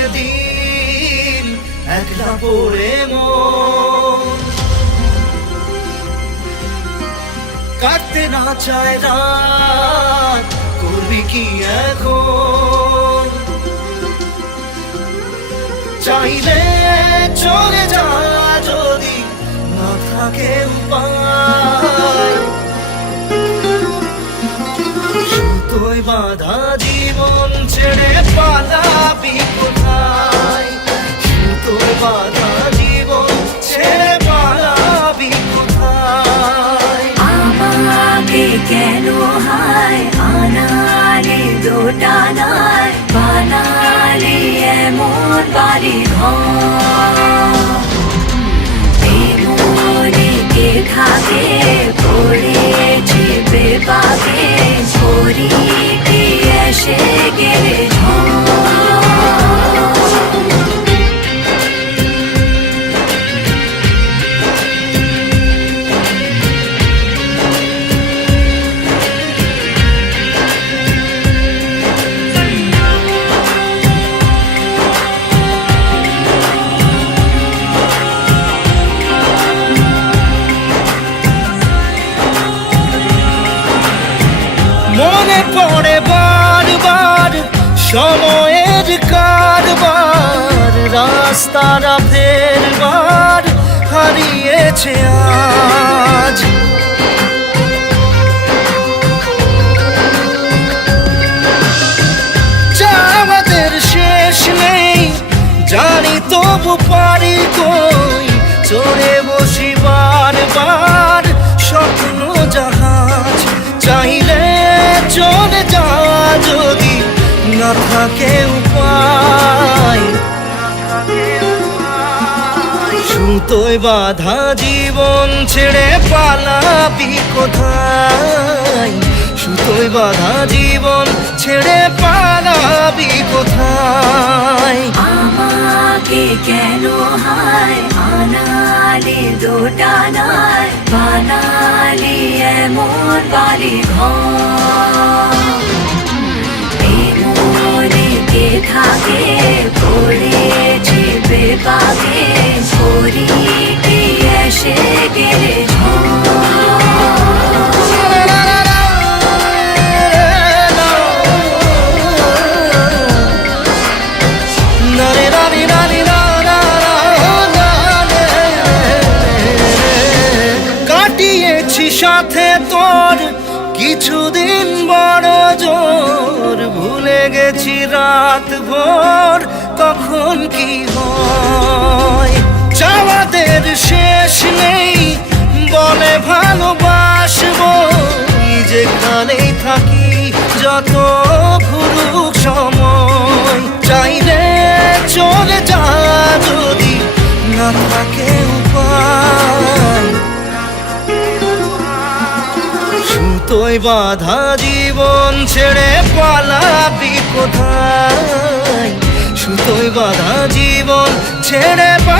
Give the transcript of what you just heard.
দিন একলা পড়ে মন কাটতে না চায় রাত করবি কি এখন চাইলে চলে যা যদি না থাকে উপায় সুতোয় বাঁধা জীবন ছেড়ে পালাবি কোথায় সুতোয় বাঁধা জীবন ছেড়ে পালাবি কোথায় আমাকে কেন হায় আনালে দোটানায় বানালে এমন বাড়ি ঘর মনে কে থাকে পড়েছি বেপাকে ছড়ি কি এসে গেলে মনে পড়ে বারবার সময়ের কারবার রাস্তাটা ফেরবার হারিয়েছে আজ আমাদের শেষ নেই জানি তবু পারি কই চড়ে বসি বারবার স্বপ্ন জাহাজ চাইলে চলে যা যদি না থাকে উপায় সুতোয় বাঁধা জীবন ছেড়ে পালাবি কোথায় সুতোয় বাঁধা জীবন ছেড়ে পালাবি কোথায় আমাকে কেন হায় আনালে দোটানায় বানালে এমন বাড়ি ঘর মনে কে থাকে পড়েছি বেপাকে ছড়ি কি এসে গেলে কাটিয়েছি সাথে তোর কিছুদিন বড় জোর ভুলে গেছি রাত ভোর কখন কি হয় চাওয়াদের শেষ নেই বলে ভালোবাসবো যেখানেই থাকি যত ঘুরুক সময় চাইলে চলে যা যদি না থাকে উপায় সুতোয় বাঁধা জীবন ছেড়ে পালাবি কোথায় সুতোয় বাঁধা জীবন ছেড়ে